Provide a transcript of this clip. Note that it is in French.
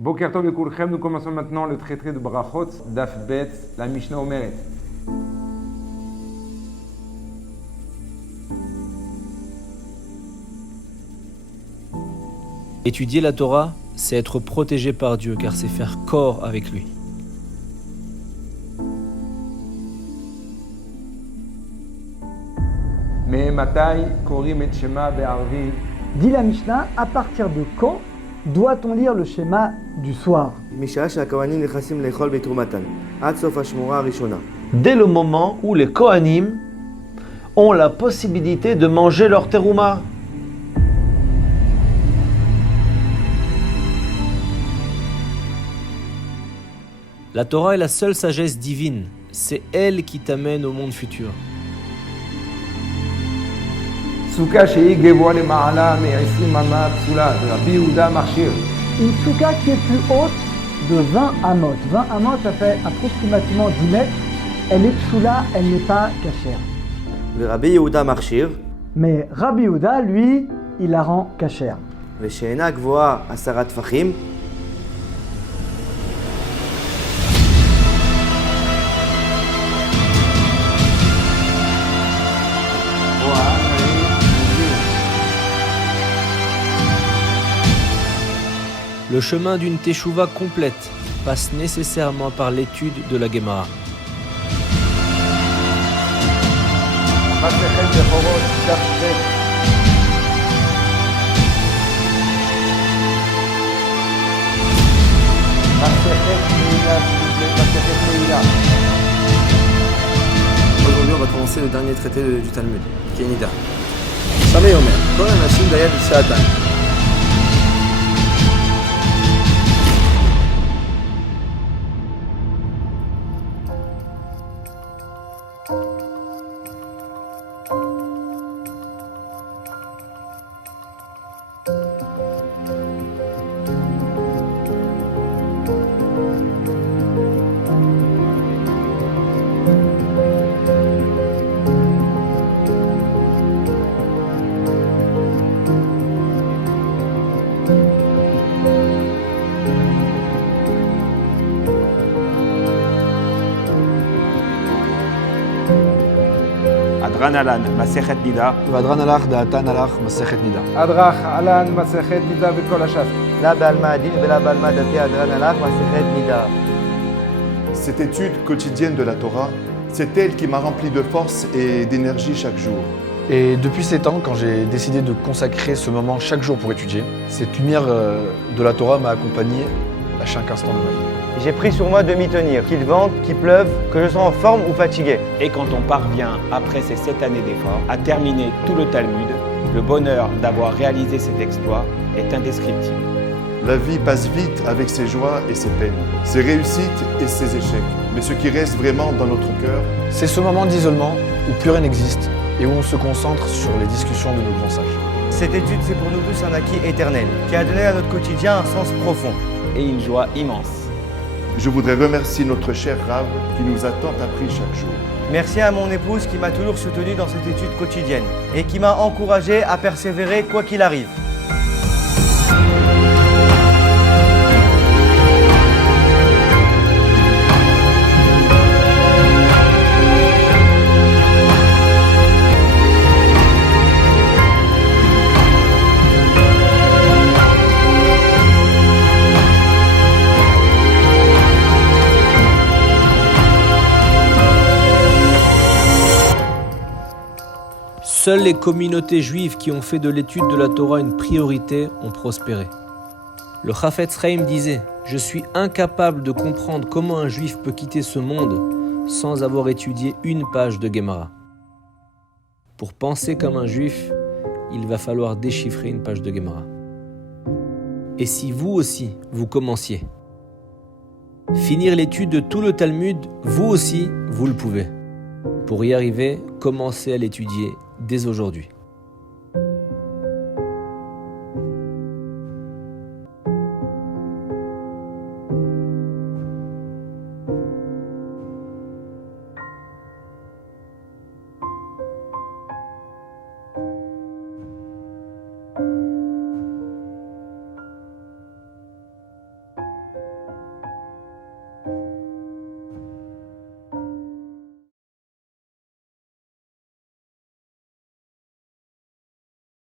Boker Tov Lekulchem, nous commençons maintenant le traité de Brachot, Daf Bet, la Mishnah Omeret. Étudier la Torah, c'est être protégé par Dieu, car c'est faire corps avec lui. Mais Matai, Korim et Shema Be'arvi. Dit la Mishnah, à partir de quand doit-on lire le schéma du soir? Dès le moment où les Kohanim ont la possibilité de manger leur terouma. La Torah est la seule sagesse divine. C'est elle qui t'amène au monde futur. Souka Shei Gevoa le Ma'ala Me'esim Ama Psula de Rabbi Yehuda Marshir. Une souka qui est plus haute de 20 amot. 20 amot, ça fait approximativement 10 mètres. Elle est psula, elle n'est pas cachère. Le Rabbi Yehuda Marshir. Mais Rabbi Yehuda, lui, il la rend cachère. ושאינה גבוהה 10 טפחים. Le chemin d'une teshuva complète passe nécessairement par l'étude de la Gemara. Masechet Bechorot, Daf Bet. Masechet Meila, Masechet Meila. Aujourd'hui, on va commencer le dernier traité du Talmud, qui est Nida. Sameh Omer, Kol Anashim Dayad Shatan. Adran Alan, Masechet Nida. Vadran alach da'atan alach Masechet Nida. Adrach Alan Masechet Nida Vekol Hashaf. La balma adin vela balma dati adran alach masechet nida. Cette étude quotidienne de la Torah, c'est elle qui m'a rempli de force et d'énergie chaque jour. Et depuis ces temps, quand j'ai décidé de consacrer ce moment chaque jour pour étudier, cette lumière de la Torah m'a accompagné à chaque instant de ma vie. J'ai pris sur moi de m'y tenir, qu'il vente, qu'il pleuve, que je sois en forme ou fatigué. Et quand on parvient, après ces 7 années d'efforts, à terminer tout le Talmud, le bonheur d'avoir réalisé cet exploit est indescriptible. La vie passe vite avec ses joies et ses peines, ses réussites et ses échecs. Mais ce qui reste vraiment dans notre cœur, C'est ce moment d'isolement où plus rien n'existe et où on se concentre sur les discussions de nos grands sages. Cette étude, c'est pour nous tous un acquis éternel, qui a donné à notre quotidien un sens profond. Et une joie immense. je voudrais remercier notre cher Rav qui nous a tant appris chaque jour. Merci à mon épouse qui m'a toujours soutenu dans cette étude quotidienne et qui m'a encouragé à persévérer quoi qu'il arrive. Seules les communautés juives qui ont fait de l'étude de la Torah une priorité ont prospéré. Le Chafetz Chaim disait « Je suis incapable de comprendre comment un juif peut quitter ce monde sans avoir étudié une page de Gemara. Pour penser comme un juif, il va falloir déchiffrer une page de Gemara. Et si vous aussi, vous commenciez, finir l'étude de tout le Talmud, vous aussi, vous le pouvez. Pour y arriver, commencez à l'étudier dès aujourd'hui.